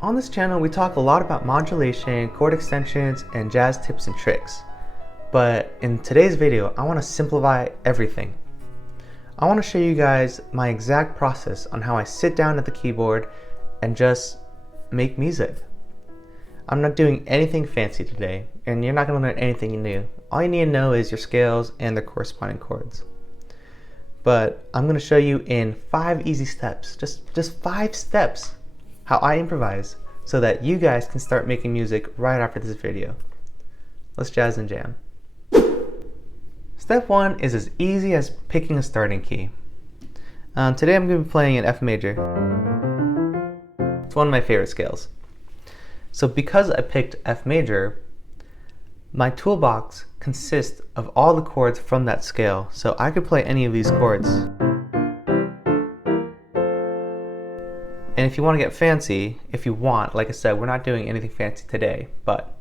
On this channel, we talk a lot about modulation, chord extensions, and jazz tips and tricks. But in today's video, I want to simplify everything. I want to show you guys my exact process on how I sit down at the keyboard and just make music. I'm not doing anything fancy today, and you're not going to learn anything new. All you need to know is your scales and their corresponding chords. But I'm going to show you in 5 easy steps, just 5 steps, how I improvise so that you guys can start making music right after this video. Let's jazz and jam. Step 1 is as easy as picking a starting key. Today I'm going to be playing in F major. It's one of my favorite scales. So because I picked F major, my toolbox consists of all the chords from that scale, so I could play any of these chords. And if you want to get fancy, if you want, like I said, we're not doing anything fancy today, but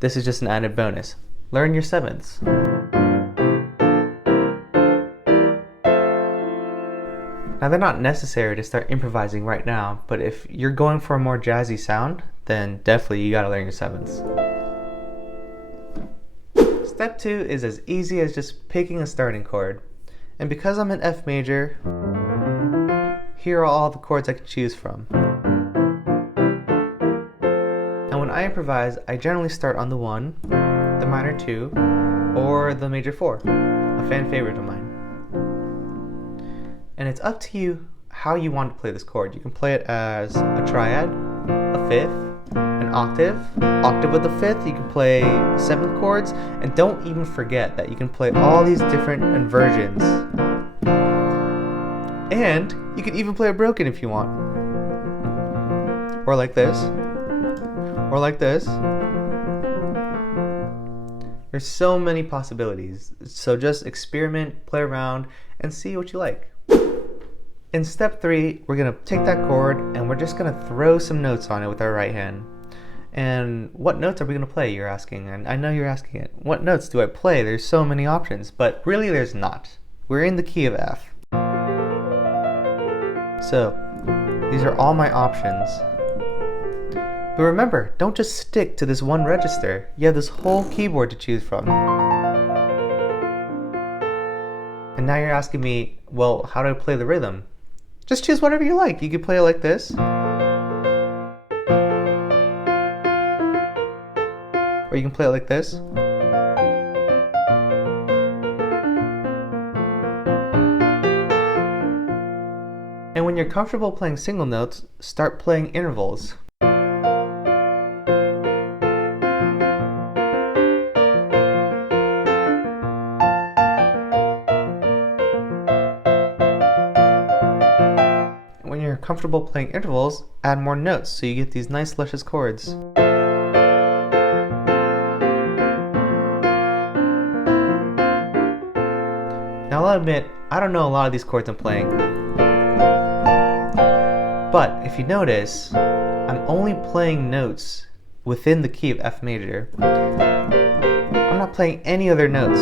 this is just an added bonus. Learn your sevenths. Now they're not necessary to start improvising right now, but if you're going for a more jazzy sound, then definitely you gotta learn your sevenths. Step 2 is as easy as just picking a starting chord. And because I'm in F major, here are all the chords I can choose from. And when I improvise, I generally start on the 1, the minor 2, or the major 4, a fan favorite of mine. And it's up to you how you want to play this chord. You can play it as a triad, a fifth, an octave with a fifth. You can play 7th chords, and don't even forget that you can play all these different inversions. And you can even play a broken if you want. Or like this. Or like this. There's so many possibilities. So just experiment, play around, and see what you like. In step 3, we're going to take that chord and we're just going to throw some notes on it with our right hand. And what notes are we going to play, you're asking? And I know you're asking it. What notes do I play? There's so many options, but really there's not. We're in the key of F. So, these are all my options. But remember, don't just stick to this one register. You have this whole keyboard to choose from. And now you're asking me, well, how do I play the rhythm? Just choose whatever you like. You could play it like this. Or you can play it like this. And when you're comfortable playing single notes, start playing intervals. When you're comfortable playing intervals, add more notes so you get these nice luscious chords. Now I'll admit, I don't know a lot of these chords I'm playing. But if you notice, I'm only playing notes within the key of F major. I'm not playing any other notes.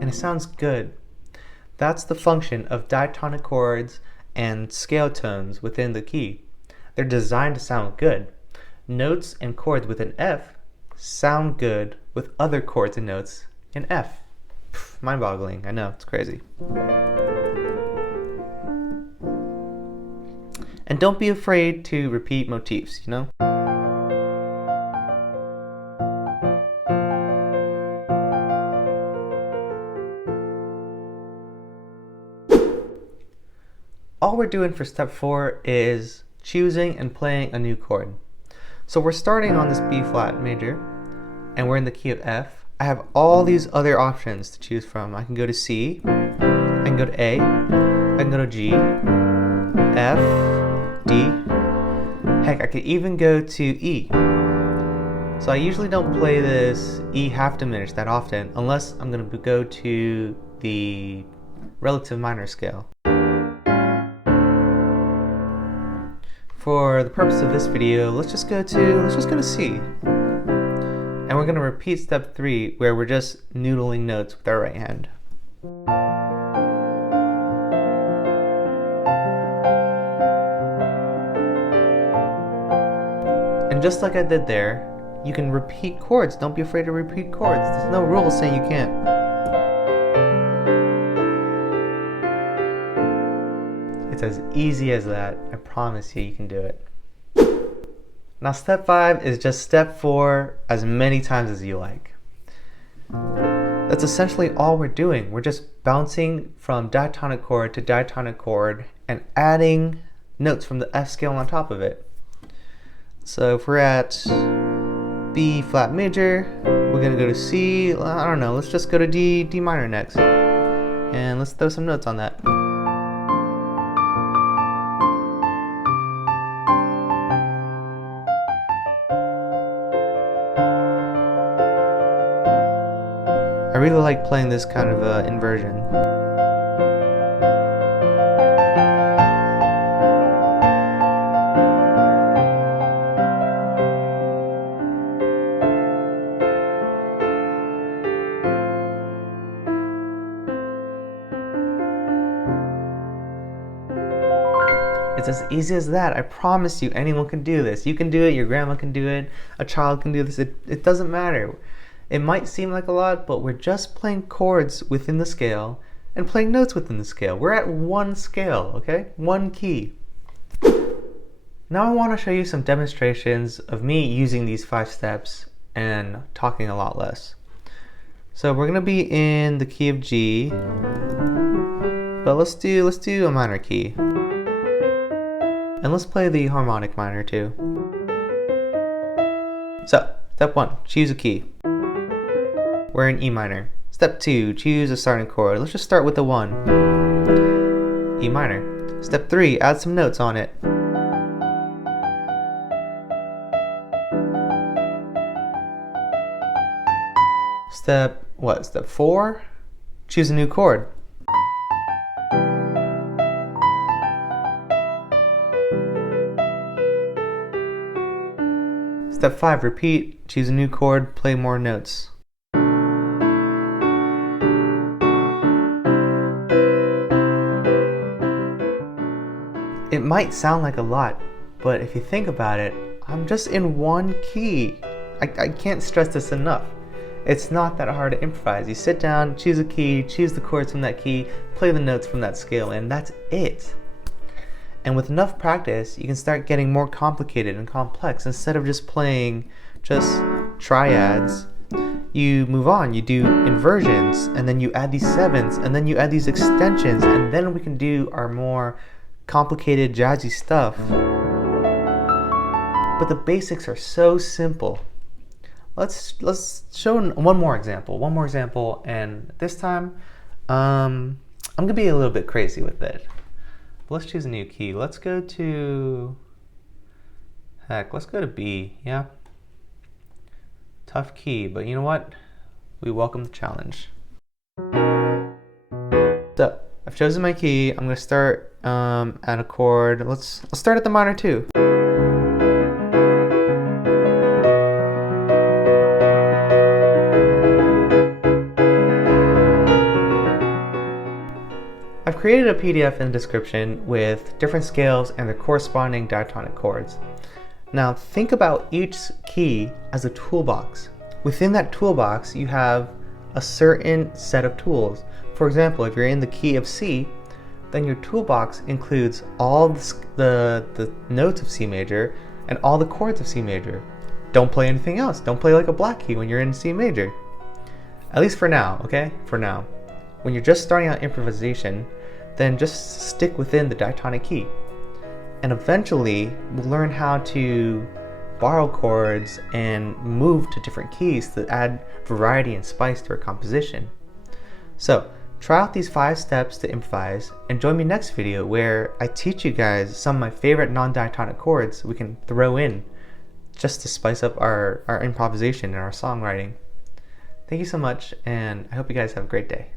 And it sounds good. That's the function of diatonic chords and scale tones within the key. They're designed to sound good. Notes and chords within F sound good with other chords and notes in F. Mind-boggling, I know, it's crazy. And don't be afraid to repeat motifs, you know? All we're doing for step 4 is choosing and playing a new chord. So we're starting on this B flat major, and we're in the key of F. I have all these other options to choose from. I can go to C, I can go to A, I can go to G, F, D, heck, I could even go to E. So I usually don't play this E half diminished that often, unless I'm going to go to the relative minor scale. For the purpose of this video, let's just go to C. And we're going to repeat step 3 where we're just noodling notes with our right hand. And just like I did there, you can repeat chords. Don't be afraid to repeat chords. There's no rules saying you can't. It's as easy as that. I promise you, you can do it. Now step 5 is just step 4 as many times as you like. That's essentially all we're doing. We're just bouncing from diatonic chord to diatonic chord and adding notes from the F scale on top of it. So if we're at B flat major, we're gonna go to C, I don't know, let's just go to D minor next. And let's throw some notes on that. I really like playing this kind of inversion. It's as easy as that. I promise you, anyone can do this. You can do it, your grandma can do it, a child can do this. It doesn't matter. It might seem like a lot, but we're just playing chords within the scale and playing notes within the scale. We're at one scale, okay? One key. Now I want to show you some demonstrations of me using these 5 steps and talking a lot less. So we're gonna be in the key of G, but let's do a minor key. And let's play the harmonic minor too. So, step 1, choose a key. We're in E minor. Step 2, choose a starting chord. Let's just start with the 1. E minor. Step 3, add some notes on it. Step 4, choose a new chord. Step 5, repeat, choose a new chord, play more notes. It might sound like a lot, but if you think about it, I'm just in one key. I can't stress this enough. It's not that hard to improvise. You sit down, choose a key, choose the chords from that key, play the notes from that scale, and that's it. And with enough practice, you can start getting more complicated and complex. Instead of just playing just triads, you move on, you do inversions, and then you add these 7ths, and then you add these extensions, and then we can do our more complicated jazzy stuff. But the basics are so simple. Let's show one more example, and this time I'm gonna be a little bit crazy with it. Let's choose a new key. Let's go to B, yeah? Tough key, but you know what? We welcome the challenge. So, I've chosen my key. I'm gonna start at a chord. Let's start at the minor 2. I've created a PDF in the description with different scales and their corresponding diatonic chords. Now think about each key as a toolbox. Within that toolbox you have a certain set of tools. For example, if you're in the key of C, then your toolbox includes all the notes of C major and all the chords of C major. Don't play anything else. Don't play like a black key when you're in C major. At least for now, okay? For now. When you're just starting out improvisation, then just stick within the diatonic key. And eventually, we'll learn how to borrow chords and move to different keys to add variety and spice to our composition. So, try out these 5 steps to improvise and join me next video where I teach you guys some of my favorite non-diatonic chords we can throw in just to spice up our improvisation and our songwriting. Thank you so much, and I hope you guys have a great day.